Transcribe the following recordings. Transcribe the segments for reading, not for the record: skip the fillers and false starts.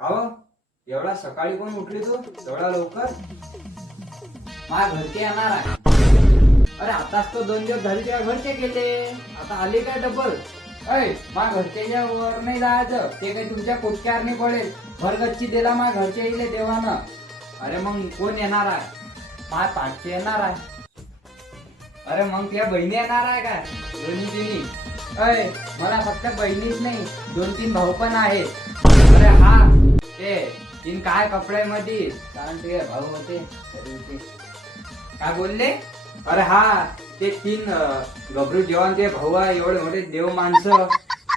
हो एवढा सकाळी कोण उठली तू एवढा लवकर? माझ्या घरचे येणार आहे. अरे आताच तो 2 दिवस झाले तेव्हा घरचे गेले, आता आले काय डबल? अय माझ्या घरच्या वर नाही जायचं, ते काही तुमच्या पोटक्यावर नाही पडेल. भरगच्ची दिला माझ्या घरच्या इले देवानं. अरे मग कोण येणार आहे? माझ्या पाठचे येणार आहे. अरे मग तुझ्या बहिणी येणार आहे काय? दोन्ही तिन्ही? अय मला फक्त बहिणीच नाही 2-3 भाऊ पण आहे. अरे हा ते 3 काय कपड्यामध्ये कारण ते भाऊ होते काय बोलले? अरे हा ते 3 गबरू जेवण ते भाऊ आहे. एवढे मोठे देव माणसं,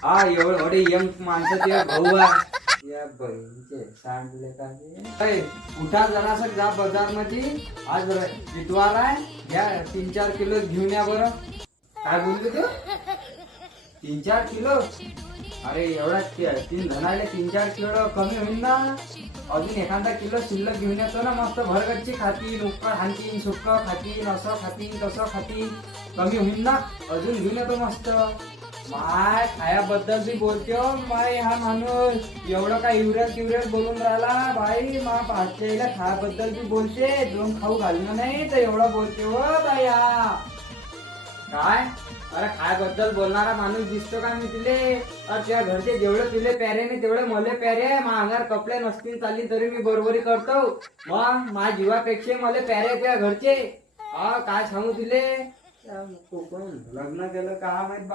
हा एवढे मोठे यंग माणसं ते भाऊ आहे. या बहिणीचे सांगले काय? उठा जरासं जा बाजार मध्ये, आज विधवार आहे, घ्या 3-4 किलो घेऊन या बरं. काय बोलले तू? 3-4 किलो? अरे एवढा 3 जणाले 3-4 किलो कमी होईल ना. अजून एखादा किलो शिल्लक घेऊन येतो ना, मस्त भरगच्ची खातील, उकळ खातील, सुक्क खातील, असं खातील तसं खातील, कमी होईल ना. अजून घेऊन येतो मस्त. माय खायाबद्दल बी बोलतो माय हा माणूस, एवढं काय इवरेल बोलून राहिला बाई. मा पाचशेला खायाबद्दल बी बोलते, 2 खाऊ घालणं नाही तर एवढं बोलते व बाया. काय? अरे खायाबद्दल बोलणारा माणूस दिसतो का मी तुले? त्या घरचे जेवढे तुले प्यारे नाही तेवढे मले प्यारे. महागार कपडे नसतील चालली तरी मी बरोबरी करतो. मग माझ्या जीवापेक्षा मला प्यारे त्या घरचे. काय सांगू तुले? लग्न केलं का माहित बाप.